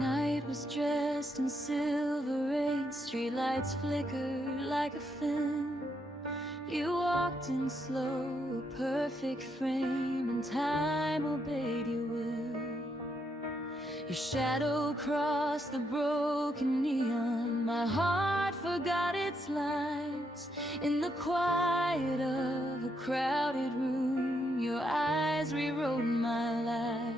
night was dressed in silver rain, streetlights flickered like a film. You walked in slow, a perfect frame, and time obeyed your will. Your shadow crossed the broken neon. My heart forgot its lines. In the quiet of a crowded room, your eyes rewrote my life.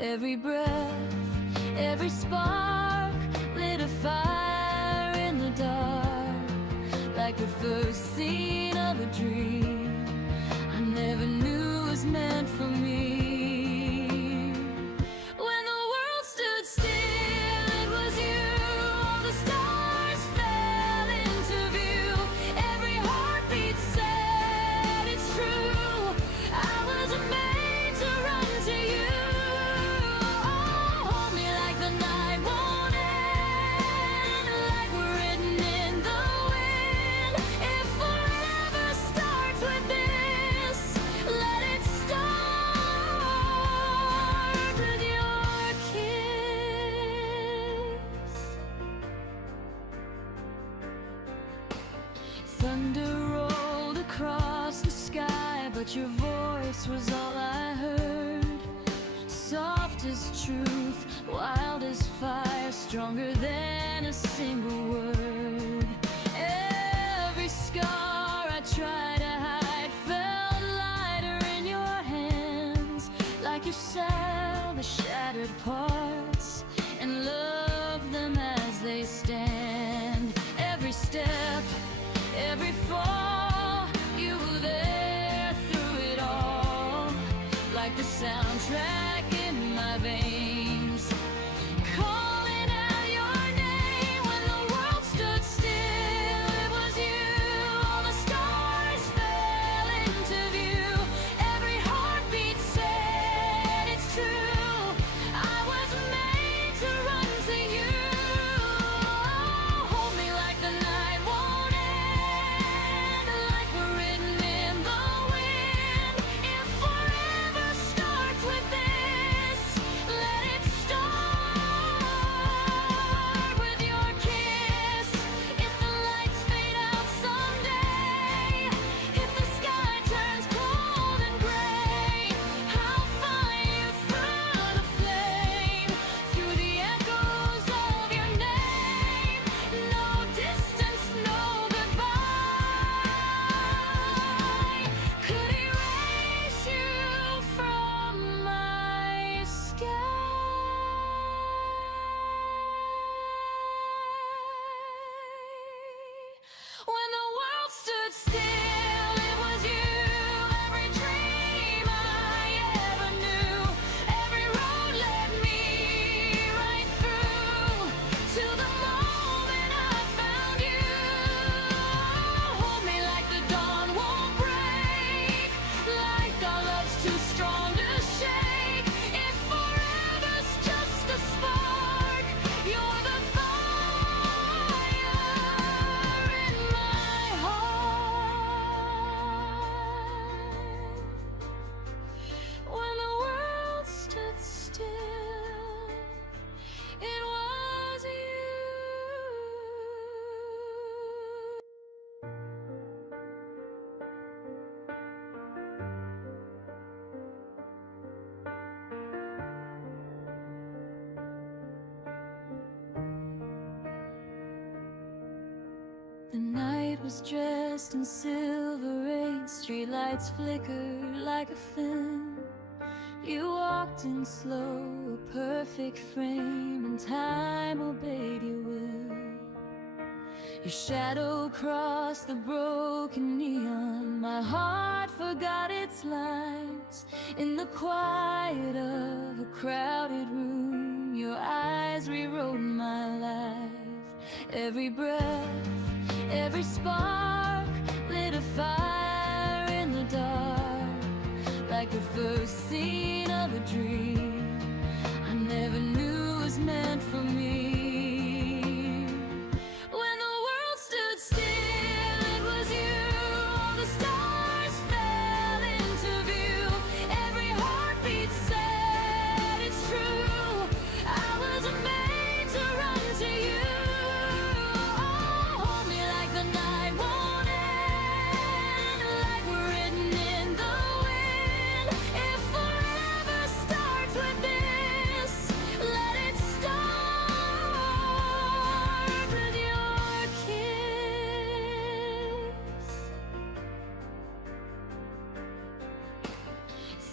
Every breath, every spark lit a fire in the dark, like the first scene of a dream I never knew was meant for me. When the world stood still, it was you. All the stars fell into view. Every heartbeat said it's true. I was made to run to you. Thunder rolled across the sky, but your voice was all I heard. Soft as truth, wild as fire, stronger than a single word. Every scar I tried to hide felt lighter in your hands, like you saw the shattered parts and loved them as they stand. Every step, every fall, you were there through it all, like the soundtrack in my veins, calling out your name. When the world stood still, it was you. All the stars fell into view. Every heartbeat said it's true. I was made to run to you. Hold me like the night won't end, like we're written in the wind. If forever starts with this, let it start with your kiss. If the lights fade out someday, if the sky turns cold and gray, I'll find you through the flame, through the echoes of your name. No distance, no goodbye could erase you from my sky. When the world stood still, it was you. Every dream I ever knew, every road led me right through to the moment I found you. Hold me like the dawn won't break, like our love's too strong to shake. If forever's just a spark, you're the fire in my heart. When the world stood still, it was you. The night was dressed in silver rain, streetlights flickered like a film. You walked in slow, a perfect frame, and time obeyed your will. Your shadow crossed the broken neon. My heart forgot its lines. In the quiet of a crowded room, your eyes rewrote my life. Every breath, every spark lit a fire in the dark, like the first scene of a dream I never knew was meant for me. When the world stood still, it was you. All the stars fell into view. Every heartbeat said it's true. I was a man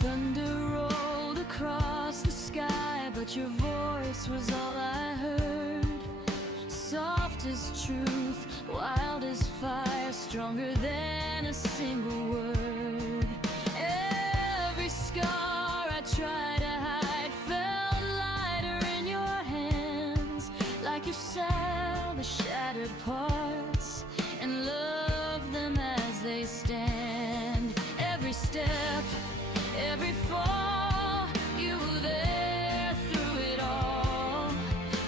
Thunder rolled across the sky, but your voice was all I heard. Soft as truth, wild as fire, stronger than a single word. Every scar I tried to hide felt lighter in your hands, like you saw the shattered parts and love them as they stand. Every step, every fall, you were there through it all,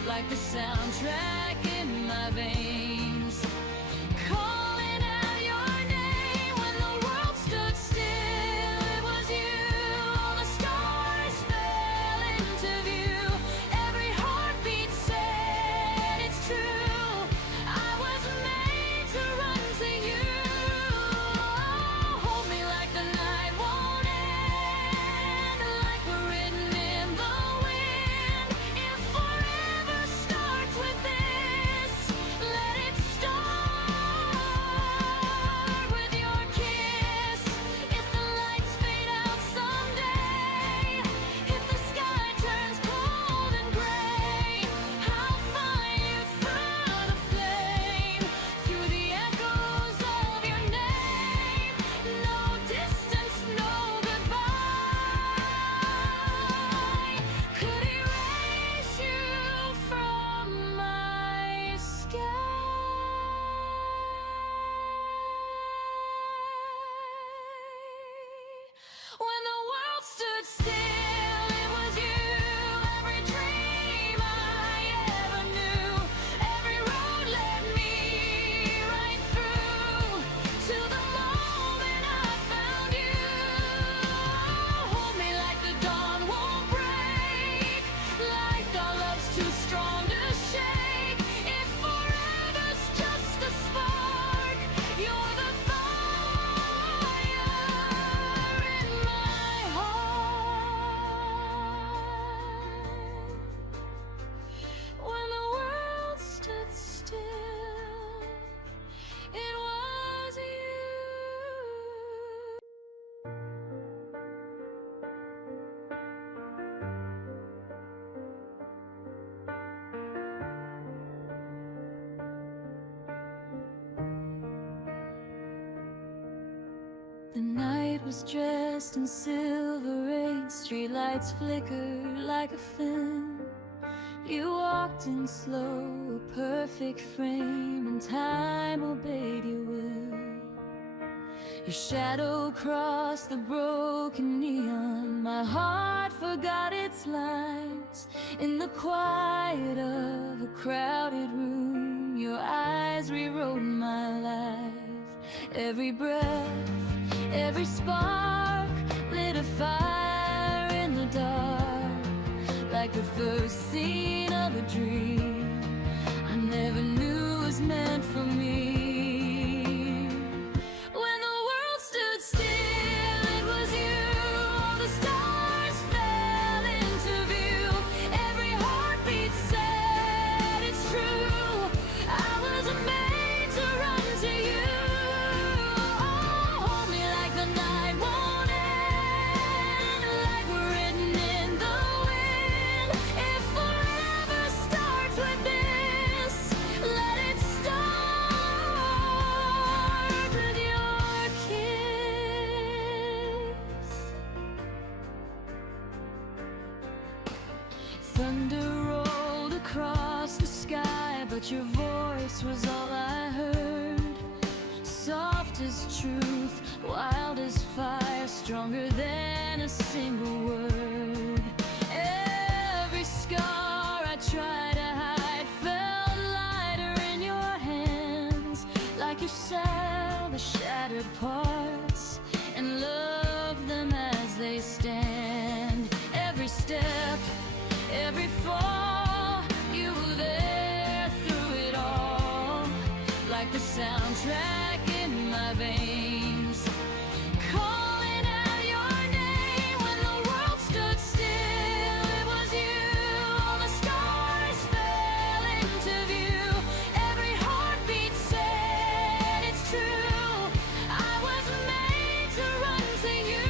like the soundtrack in my veins, calling out your name when the world stood still. It was you, all the stars fell into view. Every heartbeat said it's true. I was made to run to you. Hold me like the night won't end, like we're written in the wind. If forever starts with this, let it start with your kiss. If the lights fade out someday, if the sky turns cold and gray, I'll find you through the flame, through the echoes of your name. No distance, no goodbye could erase you from my sky. When the world stood still, it was you. Every dream I ever knew, every road led me right through to the moment I found you. Hold me like the dawn won't break, like our love's too strong to shake. If forever's just a spark, you're the fire in my heart. When the world stood still, it was you. The night was dressed in silver rain, streetlights flickered like a film. You walked in slow, a perfect frame, and time obeyed your will. Your shadow crossed the broken neon, my heart forgot its lines. In the quiet of a crowded room, your eyes rewrote my life. Every breath, every spark lit a fire in the dark, like the first scene of a dream I never knew was meant for me. When the world stood still, it was you. All the stars fell into view. Every heartbeat said it's true. I was made to run to you. Hold me like the night won't end, like we're written in the wind. If forever starts with this, let it start with your kiss. Thunder rolled across the sky, but your voice was all I heard. Soft as truth, wild as fire, stronger than a single word. Every scar I tried to hide felt lighter in your hands, like you saw the shattered parts and love them as they stand. Every step, every fall, you were there through it all, like the soundtrack in my veins, calling out your name when the world stood still. It was you, all the stars fell into view. Every heartbeat said it's true. I was made to run to you.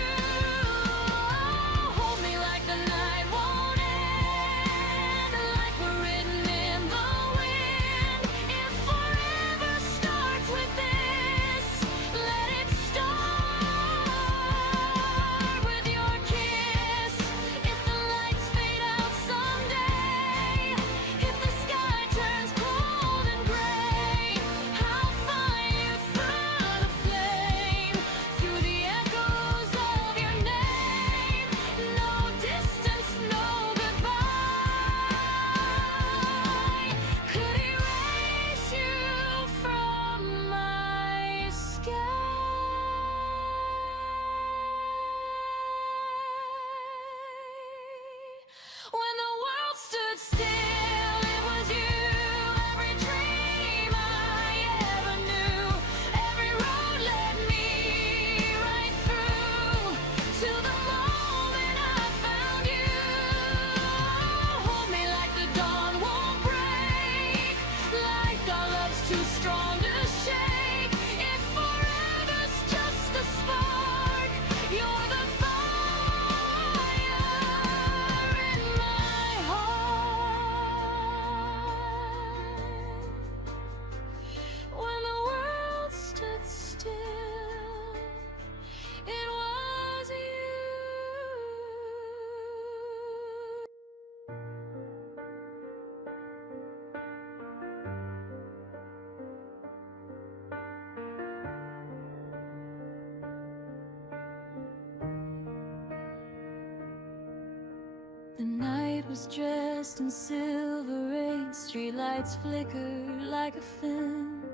was dressed in silver rain. Streetlights flickered like a film.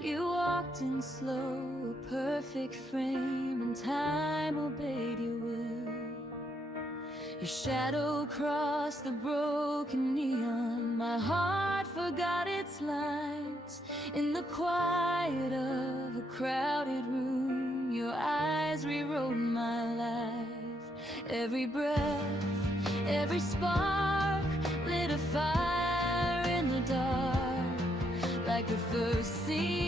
You walked in slow, a perfect frame, and time obeyed your will. Your shadow crossed the broken neon. My heart forgot its lines. In the quiet of a crowded room, your eyes rewrote my life. Every breath, every spark lit a fire in the dark, like the first scene